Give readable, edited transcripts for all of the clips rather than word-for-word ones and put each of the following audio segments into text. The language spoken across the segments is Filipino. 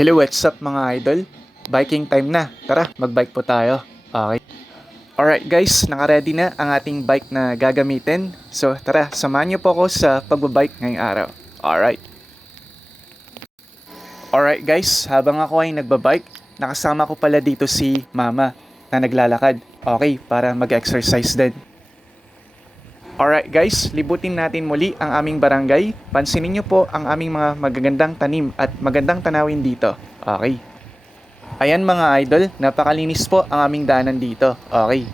Hello, what's up mga idol? Biking time na. Tara, magbike po tayo. Okay. Alright guys, naka-ready na ang ating bike na gagamitin. So tara, samahan niyo po ako sa pagbabike ngayong araw. Alright. Alright guys, habang ako ay nagbabike, nakasama ko pala dito si Mama na naglalakad. Okay, para mag-exercise din. Alright guys, libutin natin muli ang aming barangay. Pansinin niyo po ang aming mga magagandang tanim at magandang tanawin dito. Okay. Ayan mga idol, napakalinis po ang aming daanan dito. Okay.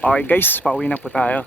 Okay guys, pauwi na po tayo.